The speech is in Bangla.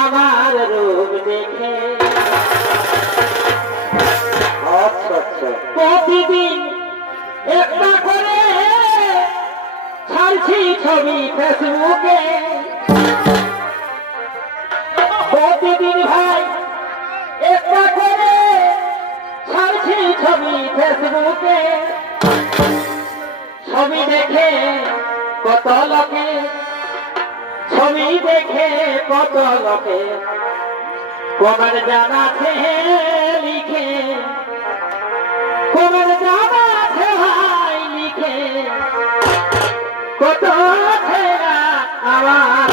আমার রূপ দেখে। প্রতিদিন একটা করে ছাড়ছি ছবি ফেসবুকে। প্রতিদিন ভাই একটা করে ছাড়ছি ছবি ফেসবুকে। ছবি দেখে কত লোকে, ছবি দেখে কত লোকে কমেন্ট জানাছে লিখে, কমেন্ট জানাছে ভাই লিখে, কত আছে আমার